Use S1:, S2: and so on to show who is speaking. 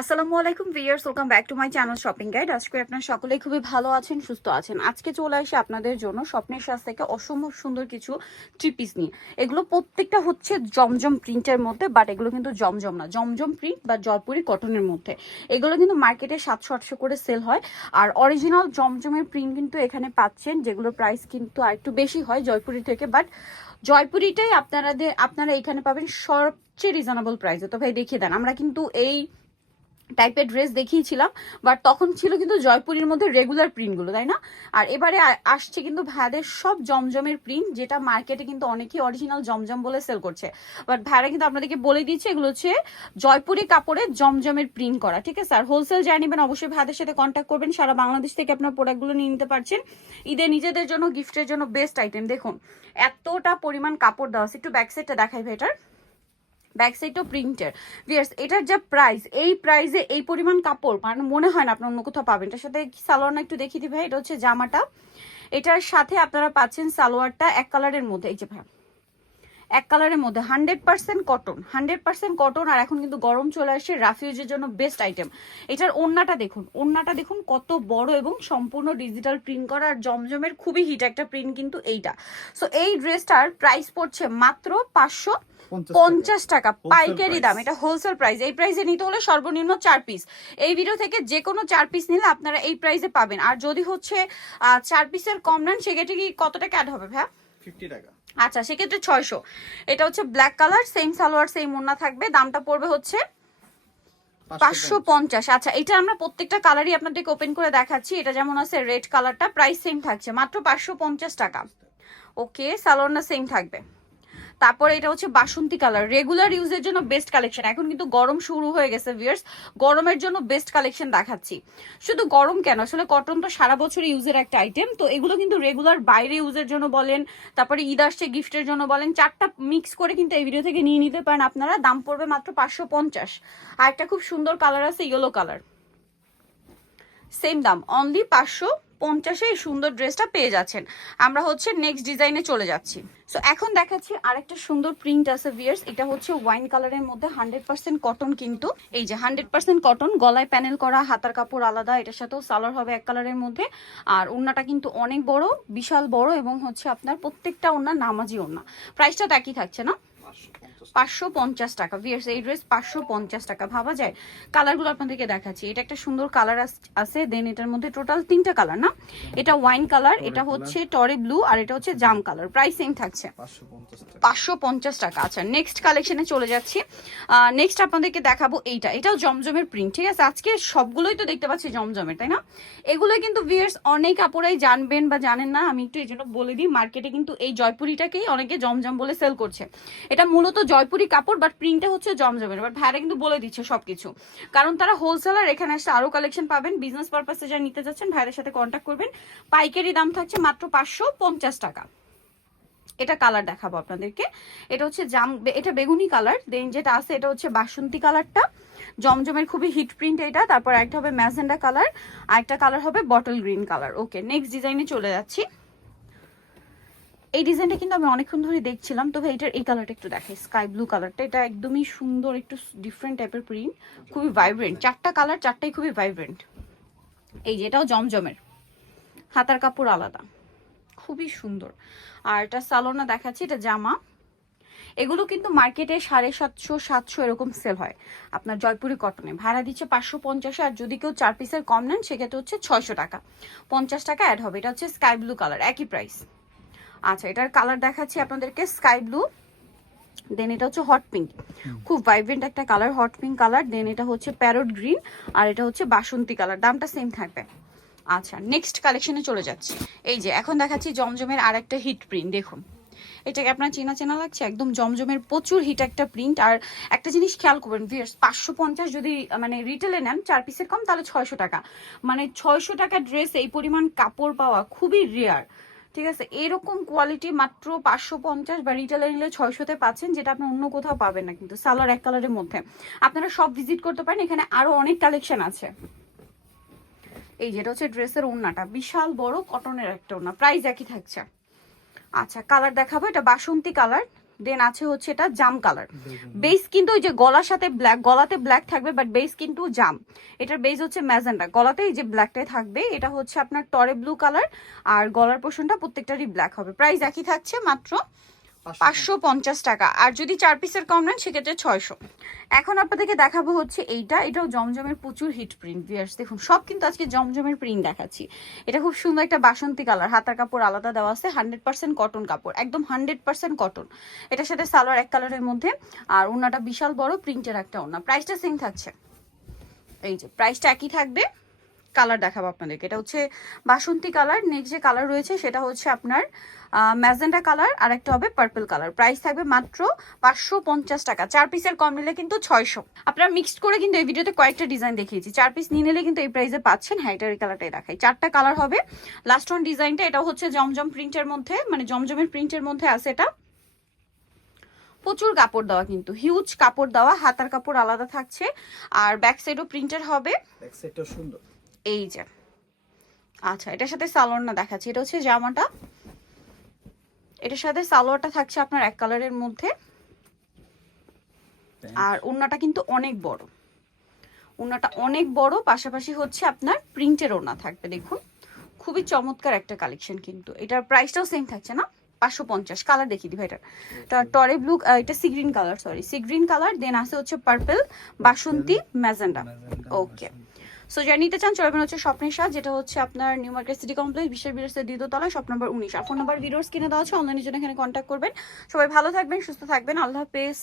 S1: আসসালামু আলাইকুম viewers welcome back to my channel shopping guide. আজকে আপনারা সকলেই খুবই ভালো আছেন, সুস্থ আছেন। আজকে চলে আসে আপনাদের জন্য স্বপ্নের সাজ থেকে অসম্ভব সুন্দর কিছু থ্রি পিস নিয়ে। এগুলো প্রত্যেকটা হচ্ছে জমজম প্রিন্টের মধ্যে, বাট এগুলো কিন্তু জমজম না, জমজম প্রিন্ট বা জয়পুরি কটনের মধ্যে। এগুলো কিন্তু মার্কেটে সাতশো, আটশো করে সেল হয়। আর অরিজিনাল জমজমের প্রিন্ট কিন্তু এখানে পাচ্ছেন, যেগুলোর প্রাইস কিন্তু আর একটু বেশি হয় জয়পুরি থেকে। বাট জয়পুরিটাই আপনারাদের আপনারা এখানে পাবেন সবচেয়ে রিজনেবল প্রাইসে তো ভাই দেখিয়ে দেন, আমরা কিন্তু এই টাইপের ড্রেস দেখিয়েছিলাম বাট তখন ছিল কিন্তু জয়পুরের মধ্যে রেগুলার প্রিন্টগুলো তাই না? আর এবারে আসছে কিন্তু ভাইদের সব জমজমের প্রিন্ট যেটা মার্কেটে কিন্তু অনেকেই অরিজিনাল জমজম বলে সেল করছে। বাট ভাইরা কিন্তু আপনাদেরকে বলে দিচ্ছে এগুলো হচ্ছে জয়পুরি কাপড়ে জমজমের প্রিন্ট করা, ঠিক আছে? আর হোলসেল যাই নেবেন অবশ্যই ভাইদের সাথে কন্ট্যাক্ট করবেন, সারা বাংলাদেশ থেকে আপনার প্রোডাক্টগুলো নিয়ে নিতে পারছেন। ঈদে নিজেদের জন্য গিফটের জন্য বেস্ট আইটেম দেখুন, এতটা পরিমাণ কাপড় দেওয়া আছে। একটু ব্যাক সাইডটা দেখাই ভেটার ব্যাক সাইডও প্রিন্টের ভিয়ার্স এটার যা প্রাইস এই প্রাইসে এই পরিমাণ কাপড় মানে মনে হয় না আপনার অন্য কোথাও পাবেন। এটার সাথে সালোয়ার একটু দেখিয়ে দিই ভাই? এটা হচ্ছে জামাটা। এটার সাথে আপনারা পাচ্ছেন সালোয়ারটা এক কালারের মধ্যে। এই যে ভাই এক কালারের মধ্যে hundred percent cotton hundred percent cotton আর এখন কিন্তু গরম চলে আসছে রাফিউজের জন্য বেস্ট আইটেম এটার ওড়নাটা দেখুন ওড়নাটা দেখুন কত বড় এবং সম্পূর্ণ ডিজিটাল প্রিন্ট করা আর জমজমের খুবই হিট একটা প্রিন্ট কিন্তু এইটা। সো এই ড্রেসটার প্রাইস পড়ছে মাত্র পাঁচশো পঞ্চাশ টাকা। পাইকারি দাম এটা হোলসেল প্রাইস এই প্রাইসে নিতে হলে সর্বনিম্ন চার পিস এই ভিডিও থেকে যে কোনো চার পিস নিলে আপনারা এই প্রাইসে পাবেন। আর যদি হচ্ছে চার পিসের কম নেন সেক্ষেত্রে কি কত টাকা অ্যাড হবে ভাই
S2: ফিফটি টাকা।
S1: আচ্ছা সেক্ষেত্রে ছয়শো। এটা হচ্ছে black colour same salwar same ওড়না থাকবে। দামটা পড়বে হচ্ছে পাঁচশো পঞ্চাশ। আচ্ছা এটা আমরা প্রত্যেকটা কালারই আপনাদেরকে ওপেন করে দেখাচ্ছি। এটা যেমন আছে রেড কালারটা প্রাইস সেম থাকছে। মাত্র পাঁচশো পঞ্চাশ টাকা। ওকে সালোয়ারটা সেম থাকবে। তারপরে এটা হচ্ছে বাসন্তী কালার রেগুলার ইউজের জন্য বেস্ট কালেকশন এখন কিন্তু গরম শুরু হয়ে গেছে ভিয়ার্স গরমের জন্য বেস্ট কালেকশন দেখাচ্ছি। শুধু গরম কেন? আসলে কটন তো সারা বছর ইউজের একটা আইটেম তো এগুলো কিন্তু রেগুলার বাইরে ইউজের জন্য বলেন, তারপরে ঈদ আসছে গিফটের জন্য বলেন, চারটা মিক্স করে কিন্তু এই ভিডিও থেকে নিয়ে নিতে পারেন আপনারা। দাম পড়বে মাত্র পাঁচশো পঞ্চাশ। আর একটা খুব সুন্দর কালার আছে ইয়েলো কালার সেম দাম অনলি পাঁচশো পঞ্চাশে সুন্দর ড্রেসটা পেয়ে যাচ্ছেন। আমরা হচ্ছে নেক্সট ডিজাইনে চলে যাচ্ছি। সো এখন দেখাচ্ছি আরেকটা সুন্দর প্রিন্ট আছে ভিয়ার্স এটা হচ্ছে ওয়াইন কালারের মধ্যে হান্ড্রেড পার্সেন্ট কটন কিন্তু। এই যে হান্ড্রেড পার্সেন্ট কটন গলায় প্যানেল করা, হাতার কাপড় আলাদা, এটার সাথেও সালোয়ার হবে এক কালারের মধ্যে। আর ওড়নাটা কিন্তু অনেক বড়, বিশাল বড় এবং হচ্ছে আপনার প্রত্যেকটা ওড়না নামাজি ওড়না। প্রাইসটা তো একই থাকছে না? পাঁচশো পঞ্চাশ টাকা। ভিয়ার্স এই ড্রেস পাঁচশো পঞ্চাশ টাকা। ভাবা যায় কালারগুলো আপনাদেরকে দেখাচ্ছি। এটা একটা সুন্দর কালার আছে দেন এটার মধ্যে টোটাল তিনটা কালার না? এটা ওয়াইন কালার এটা হচ্ছে টরে ব্লু আর এটা হচ্ছে জাম কালার প্রাইস সেম থাকছে।
S2: পাঁচশো পঞ্চাশ টাকা।
S1: আচ্ছা নেক্সট কালেকশনে চলে যাচ্ছি। নেক্সট আপনাদেরকে দেখাবো এইটা। এটাও জমজমের প্রিন্ট ঠিক আছে? আজকে সবগুলোই তো দেখতে পাচ্ছি জমজমের তাই না? এগুলো কিন্তু ভিয়ার্স অনেক কাপড়াই জানবেন বা জানেন না আমি একটু এই জন্য বলে দিই মার্কেটে কিন্তু এই জয়পুরিটাকেই অনেকে জমজম বলে সেল করছে। এটা মূলত জয়পুরি কাপড় বাট প্রিন্টটা হচ্ছে জমজমের। বাট ভাইরা কিন্তু বলে দিচ্ছে সবকিছু। কারণ তারা হোলসেলার এখানে আসলে আরও কালেকশন পাবেন। বিজনেস পারপাসে যা নিতে যাচ্ছেন, ভাইদের সাথে কন্ট্যাক্ট করবেন। পাইকারি দাম থাকছে মাত্র পাঁচশো পঞ্চাশ টাকা। এটা কালার দেখাবো আপনাদেরকে। এটা হচ্ছে জাম, এটা বেগুনি কালার দেন যেটা আছে, এটা হচ্ছে বাসন্তী কালারটা জমজমের খুবই হিট প্রিন্ট এটা। তারপর একটা হবে ম্যাজেন্ডা কালার আর একটা কালার হবে bottle green colour okay next ডিজাইনে চলে যাচ্ছি। এই ডিজাইনটা কিন্তু আমি অনেকক্ষণ ধরে দেখছিলাম, তবে এটার এই কালারটা একটু দেখাই স্কাই ব্লু কালারটা এটা একদমই সুন্দর, একটু ডিফারেন্ট টাইপের প্রিন্ট খুবই ভাইব্রেন্ট চারটা কালার চারটাই খুবই ভাইব্রেন্ট এই যে এটাও জমজমের, হাতার কাপড় আলাদা, খুবই সুন্দর। আর এটা সালোনা দেখাচ্ছি, এটা জামা। এগুলো কিন্তু মার্কেটে সাড়ে সাতশো সাতশো এরকম সেল হয়। আপনার জয়পুরি কটনে ভাড়া দিচ্ছে পাঁচশো পঞ্চাশে, আর যদি কেউ চার পিসের কম নেন, সেক্ষেত্রে হচ্ছে ছয়শো টাকা। পঞ্চাশ টাকা অ্যাড হবে। এটা হচ্ছে স্কাই ব্লু কালার একই প্রাইস আচ্ছা এটার কালার দেখাচ্ছি আপনাদেরকে স্কাই ব্লু দেন এটা হচ্ছে হট পিঙ্ক খুব ভাইব্রেন্ট একটা colour hot pink colour then এটা হচ্ছে প্যারট গ্রিন আর এটা হচ্ছে বাসন্তী কালার দামটা সেম থাকবে। আচ্ছা নেক্সট কালেকশনে চলে যাচ্ছি। এই যে, এখন দেখাচ্ছি জমজমের আর একটা হিট প্রিন্ট দেখুন। এটাকে আপনার চেনা চেনা লাগছে? একদম জমজমের প্রচুর হিট একটা প্রিন্ট আর একটা জিনিস খেয়াল করবেন পাঁচশো পঞ্চাশ যদি মানে রিটেলে নেন, চার পিসের কম, তাহলে ছয়শো টাকা। মানে ছয়শো টাকা ড্রেস এই পরিমাণ কাপড় পাওয়া খুবই রেয়ার ঠিক আছে? এরকম কোয়ালিটি মাত্র পাঁচশো পঞ্চাশ বা রিটেলার নিলে ছয়শোতে পাচ্ছেন, যেটা আপনি অন্য কোথাও পাবেন না কিন্তু সালোয়ার এক কালারের মধ্যে। আপনারা সব ভিজিট করতে পারেন, এখানে আরও অনেক কালেকশন আছে। এই যেটা হচ্ছে ড্রেসের ওড়নাটা, বিশাল বড় কটনের একটা ওড়না প্রাইস একই থাকছে। আচ্ছা কালার দেখাবো, এটা বাসন্তী কালার দেন আছে হচ্ছে এটা জাম কালার। বেস কিন্তু ওই যে গলার সাথে ব্ল্যাক গলাতে ব্ল্যাক থাকবে বাট বেস কিন্তু জাম। এটার বেস হচ্ছে ম্যাজেন্ডা গলাতে এই যে ব্ল্যাকটাই থাকবে এটা হচ্ছে আপনার টরে ব্লু কালার আর গলার পোর্শনটা প্রত্যেকটারই ব্ল্যাক হবে। প্রাইস একই থাকছে মাত্র পাঁচশো পঞ্চাশ টাকা। আর যদি চার পিসের কম নেন, সেক্ষেত্রে ছয়শো। এখন আপনাদেরকে দেখাবো হচ্ছে এইটা। এটাও জমজমের প্রচুর হিট প্রিন্ট ভিয়ার্স দেখুন, সব কিন্তু আজকে জমজমের প্রিন্ট দেখাচ্ছি। এটা খুব সুন্দর একটা বাসন্তী কালার হাতার কাপড় আলাদা দেওয়া আছে। হান্ড্রেড পার্সেন্ট কটন কাপড়। একদম হান্ড্রেড পার্সেন্ট কটন এটার সাথে সালোয়ার এক কালারের মধ্যে। আর ওনাটা বিশাল বড় প্রিন্টের একটা ওনা প্রাইসটা সেম থাকছে। এই যে প্রাইসটা একই থাকবে। কালার দেখাবো আপনাদেরকে। এটা হচ্ছে বাসন্তী কালার নেক্সট যে কালার রয়েছে সেটা হচ্ছে আপনার ম্যাজেন্ডা কালার আর একটা হবে পার্পল কালার প্রাইস থাকবে মাত্র পাঁচশো পঞ্চাশ টাকা। চার পিসের কম নিলে কিন্তু ছয়শো। আপনারা মিক্সড করে কিন্তু এই ভিডিওতে কয়েকটা ডিজাইন দেখিয়েছি। চার পিস নিয়ে নিলে কিন্তু এই প্রাইসে পাচ্ছেন হ্যাঁ এই কালারটাই দেখাই। চারটা কালার হবে। লাস্ট ওয়ান ডিজাইনটা এটা হচ্ছে জমজম প্রিন্টের মধ্যে মানে জমজমের প্রিন্টের মধ্যে আছে এটা। প্রচুর কাপড় দেওয়া কিন্তু। হিউজ কাপড় দেওয়া, হাতার কাপড় আলাদা থাকছে। আর ব্যাক সাইডও প্রিন্টের হবে।
S2: ব্যাক সুন্দর।
S1: এই যে। আচ্ছা এটার সাথে সালোয়ার না দেখাচ্ছি এটা হচ্ছে জামাটা। এটার সাথে সালোয়ারটা থাকছে আপনার এক কালারের মধ্যে। আর ওড়নাটা কিন্তু অনেক বড়। ওড়নাটা অনেক বড় পাশাপাশি হচ্ছে আপনার প্রিন্টের ওড়না থাকবে দেখুন। খুবই চমৎকার একটা কালেকশন কিন্তু। এটার প্রাইসটাও সেম থাকছে না? পাঁচশো পঞ্চাশ কালার দেখিয়ে দিবে এটার তা টরে ব্লু এটা sea green colour sorry sea green colour then আছে হচ্ছে পার্পল বাসন্তী ম্যাজেন্ডা ওকে সো যারা নিতে চান চলবেন হচ্ছে স্বপ্নের সাথ, যেটা হচ্ছে আপনার নিউ মার্কেট সিটি কমপ্লেক্স বিশ্বের বিরসের দ্বিতীয়তলা শপ নম্বর উনিশ। আর ফোন নম্বর ভিডিওস কিনে দেওয়া আছে অনলাইনের জন্য এখানে কন্ট্যাক্ট করবেন। সবাই ভালো থাকবেন, সুস্থ থাকবেন। আল্লাহ হাফেজ।